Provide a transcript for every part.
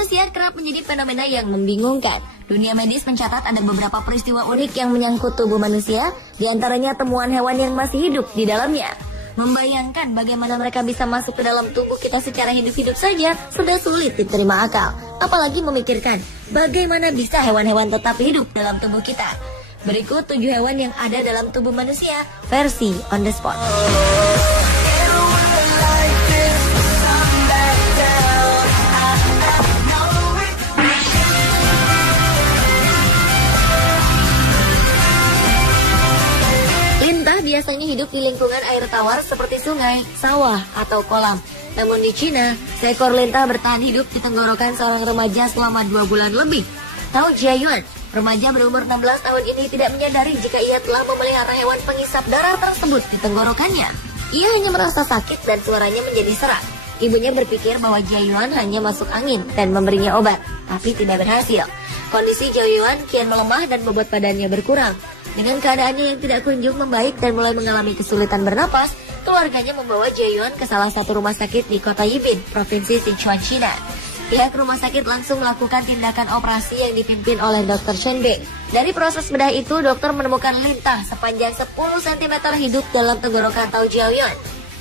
manusia kerap menjadi fenomena yang membingungkan. Dunia medis mencatat ada beberapa peristiwa unik yang menyangkut tubuh manusia, diantaranya temuan hewan yang masih hidup di dalamnya. Membayangkan bagaimana mereka bisa masuk ke dalam tubuh kita secara hidup-hidup saja sudah sulit diterima akal. Apalagi memikirkan bagaimana bisa hewan-hewan tetap hidup dalam tubuh kita. Berikut 7 hewan yang ada dalam tubuh manusia, versi on the spot. Lintah biasanya hidup di lingkungan air tawar seperti sungai, sawah, atau kolam. Namun di Cina, seekor lintah bertahan hidup di tenggorokan seorang remaja selama 2 bulan lebih. Tao Jiayuan, remaja berumur 16 tahun ini tidak menyadari jika ia telah memelihara hewan pengisap darah tersebut di tenggorokannya. Ia hanya merasa sakit dan suaranya menjadi serak. Ibunya berpikir bahwa Jiayuan hanya masuk angin dan memberinya obat, tapi tidak berhasil. Kondisi Jiayuan kian melemah dan bobot badannya berkurang. Dengan keadaannya yang tidak kunjung membaik dan mulai mengalami kesulitan bernapas, keluarganya membawa Jiayuan ke salah satu rumah sakit di kota Yibin, Provinsi Sichuan, China. Pihak rumah sakit langsung melakukan tindakan operasi yang dipimpin oleh Dr. Shen Bei. Dari proses bedah itu, dokter menemukan lintah sepanjang 10 cm hidup dalam tenggorokan Tao Jiayuan.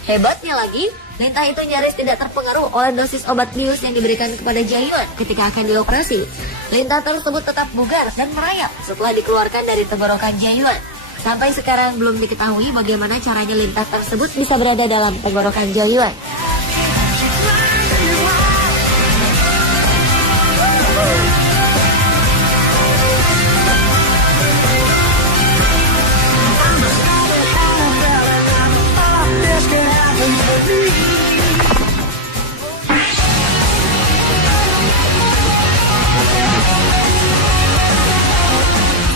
Hebatnya lagi, lintah itu nyaris tidak terpengaruh oleh dosis obat bius yang diberikan kepada Jiayuan ketika akan dioperasi. Lintah tersebut tetap bugar dan merayap setelah dikeluarkan dari tenggorokan Jiayuan. Sampai sekarang belum diketahui bagaimana caranya lintah tersebut bisa berada dalam tenggorokan Jiayuan.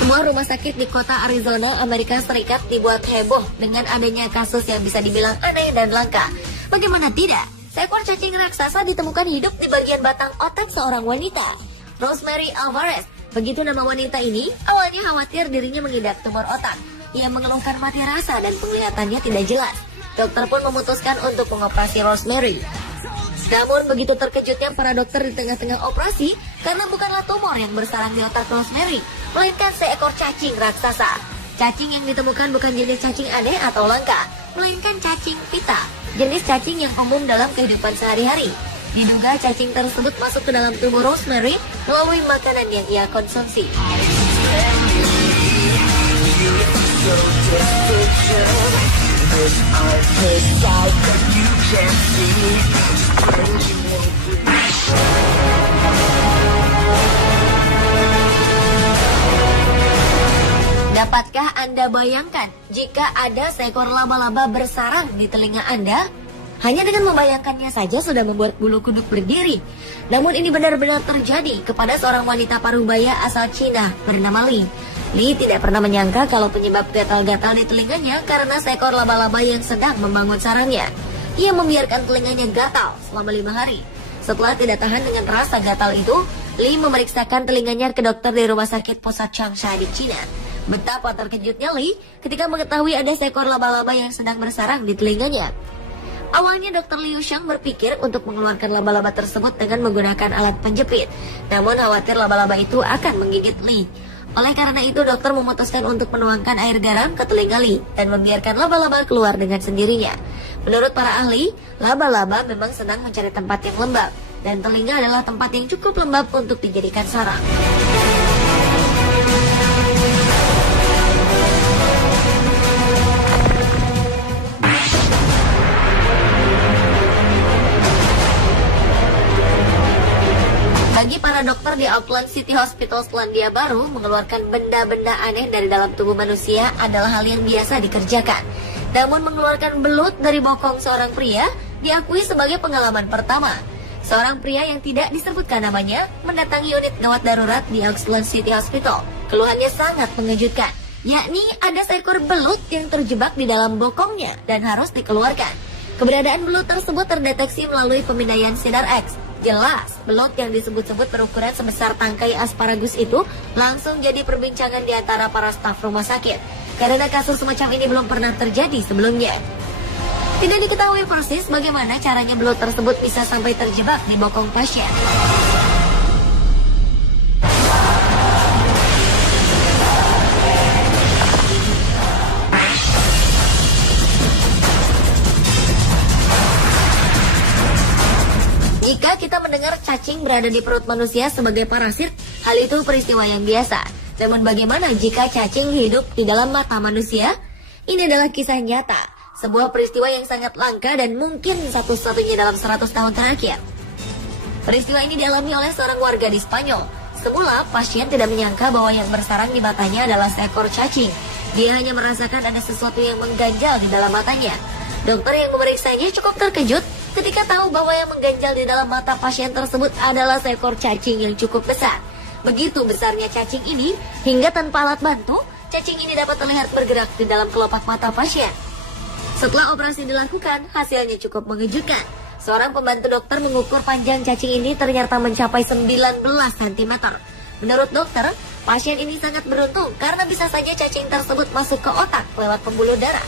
Semua rumah sakit di kota Arizona, Amerika Serikat dibuat heboh dengan adanya kasus yang bisa dibilang aneh dan langka. Bagaimana tidak? Seekor cacing raksasa ditemukan hidup di bagian batang otak seorang wanita. Rosemary Alvarez, begitu nama wanita ini, awalnya khawatir dirinya mengidap tumor otak. Ia mengeluhkan mati rasa dan penglihatannya tidak jelas. Dokter pun memutuskan untuk mengoperasi Rosemary. Namun begitu terkejutnya para dokter di tengah-tengah operasi karena bukanlah tumor yang bersarang di otak Rosemary, melainkan seekor cacing raksasa. Cacing yang ditemukan bukan jenis cacing aneh atau langka, melainkan cacing pita, jenis cacing yang umum dalam kehidupan sehari-hari. Diduga cacing tersebut masuk ke dalam tubuh Rosemary melalui makanan yang ia konsumsi. Dapatkah Anda bayangkan jika ada seekor laba-laba bersarang di telinga Anda? Hanya dengan membayangkannya saja sudah membuat bulu kuduk berdiri. Namun ini benar-benar terjadi kepada seorang wanita parubaya asal Cina bernama Li. Li tidak pernah menyangka kalau penyebab gatal-gatal di telinganya karena seekor laba-laba yang sedang membangun sarangnya. Ia membiarkan telinganya gatal selama 5 hari. Setelah tidak tahan dengan rasa gatal itu, Li memeriksakan telinganya ke dokter di rumah sakit pusat Changsha di Cina. Betapa terkejutnya Li ketika mengetahui ada seekor laba-laba yang sedang bersarang di telinganya. Awalnya Dr. Liu Shang berpikir untuk mengeluarkan laba-laba tersebut dengan menggunakan alat penjepit. Namun khawatir laba-laba itu akan menggigit Li. Oleh karena itu dokter memutuskan untuk menuangkan air garam ke telinga Li dan membiarkan laba-laba keluar dengan sendirinya. Menurut para ahli, laba-laba memang senang mencari tempat yang lembab. Dan telinga adalah tempat yang cukup lembab untuk dijadikan sarang. Bagi para dokter di Auckland City Hospital Selandia Baru, mengeluarkan benda-benda aneh dari dalam tubuh manusia adalah hal yang biasa dikerjakan. Namun mengeluarkan belut dari bokong seorang pria diakui sebagai pengalaman pertama. Seorang pria yang tidak disebutkan namanya mendatangi unit gawat darurat di Auckland City Hospital. Keluhannya sangat mengejutkan, yakni ada seekor belut yang terjebak di dalam bokongnya dan harus dikeluarkan. Keberadaan belut tersebut terdeteksi melalui pemindaian sinar X. Jelas, belut yang disebut-sebut berukuran sebesar tangkai asparagus itu langsung jadi perbincangan di antara para staf rumah sakit. Karena kasus semacam ini belum pernah terjadi sebelumnya. Tidak diketahui persis bagaimana caranya belut tersebut bisa sampai terjebak di bokong pasien. kita mendengar cacing berada di perut manusia sebagai parasit, hal itu peristiwa yang biasa. Namun bagaimana jika cacing hidup di dalam mata manusia? Ini adalah kisah nyata, sebuah peristiwa yang sangat langka dan mungkin satu-satunya dalam 100 tahun terakhir. Peristiwa ini dialami oleh seorang warga di Spanyol. Semula, pasien tidak menyangka bahwa yang bersarang di matanya adalah seekor cacing. Dia hanya merasakan ada sesuatu yang mengganjal di dalam matanya. Dokter yang memeriksanya cukup terkejut ketika tahu bahwa yang mengganjal di dalam mata pasien tersebut adalah seekor cacing yang cukup besar. Begitu besarnya cacing ini, hingga tanpa alat bantu, cacing ini dapat terlihat bergerak di dalam kelopak mata pasien. Setelah operasi dilakukan, hasilnya cukup mengejutkan. Seorang pembantu dokter mengukur panjang cacing ini ternyata mencapai 19 cm. Menurut dokter, pasien ini sangat beruntung karena bisa saja cacing tersebut masuk ke otak lewat pembuluh darah.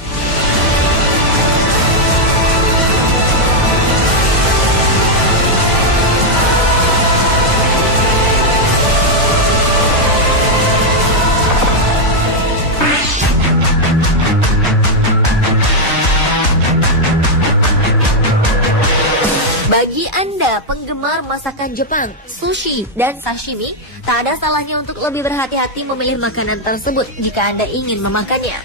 Bagi Anda penggemar masakan Jepang, sushi, dan sashimi, tak ada salahnya untuk lebih berhati-hati memilih makanan tersebut jika Anda ingin memakannya.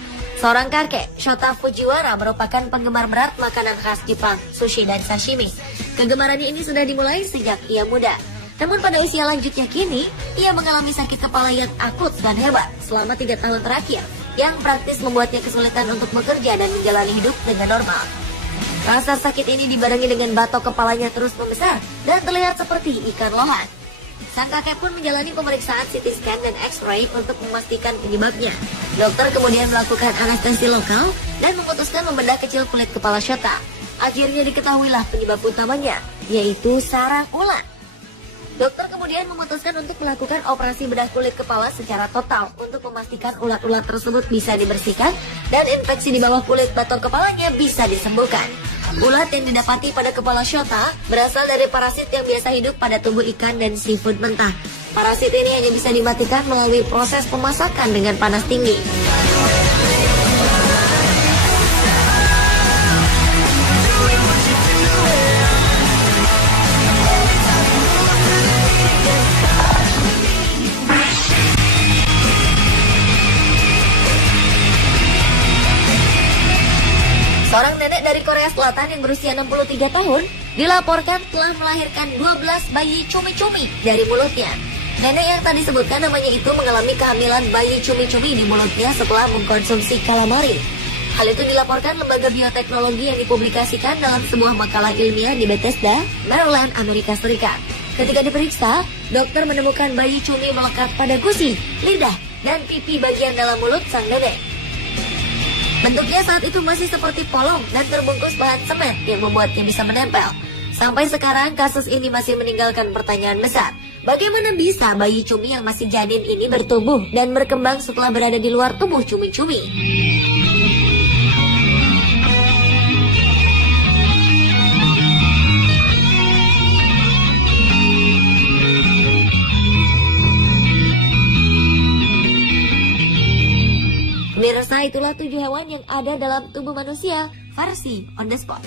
Seorang kakek, Shota Fujiwara, merupakan penggemar berat makanan khas Jepang, sushi, dan sashimi. Kegemarannya ini sudah dimulai sejak ia muda. Namun pada usia lanjutnya kini, ia mengalami sakit kepala yang akut dan hebat selama 3 tahun terakhir, yang praktis membuatnya kesulitan untuk bekerja dan menjalani hidup dengan normal. Rasa sakit ini dibarengi dengan batok kepalanya terus membesar dan terlihat seperti ikan lohan. Sang kakek pun menjalani pemeriksaan CT scan dan X-ray untuk memastikan penyebabnya. Dokter kemudian melakukan anestesi lokal dan memutuskan membedah kecil kulit kepala Shota. Akhirnya diketahuilah penyebab utamanya, yaitu sarang ulat. Dokter kemudian memutuskan untuk melakukan operasi bedah kulit kepala secara total untuk memastikan ulat-ulat tersebut bisa dibersihkan dan infeksi di bawah kulit batok kepalanya bisa disembuhkan. Ulat yang didapati pada kepala Shota berasal dari parasit yang biasa hidup pada tubuh ikan dan seafood mentah. Parasit ini hanya bisa dimatikan melalui proses pemasakan dengan panas tinggi. Seorang nenek dari Korea Selatan yang berusia 63 tahun dilaporkan telah melahirkan 12 bayi cumi-cumi dari mulutnya. Nenek yang tadi disebutkan namanya itu mengalami kehamilan bayi cumi-cumi di mulutnya setelah mengkonsumsi calamari. Hal itu dilaporkan lembaga bioteknologi yang dipublikasikan dalam sebuah makalah ilmiah di Bethesda, Maryland, Amerika Serikat. Ketika diperiksa, dokter menemukan bayi cumi melekat pada gusi, lidah, dan pipi bagian dalam mulut sang nenek. Bentuknya saat itu masih seperti polong dan terbungkus bahan semen yang membuatnya bisa menempel. Sampai sekarang kasus ini masih meninggalkan pertanyaan besar. Bagaimana bisa bayi cumi yang masih janin ini bertumbuh dan berkembang setelah berada di luar tubuh cumi-cumi? Pemirsa, itulah 7 hewan yang ada dalam tubuh manusia, versi on the spot.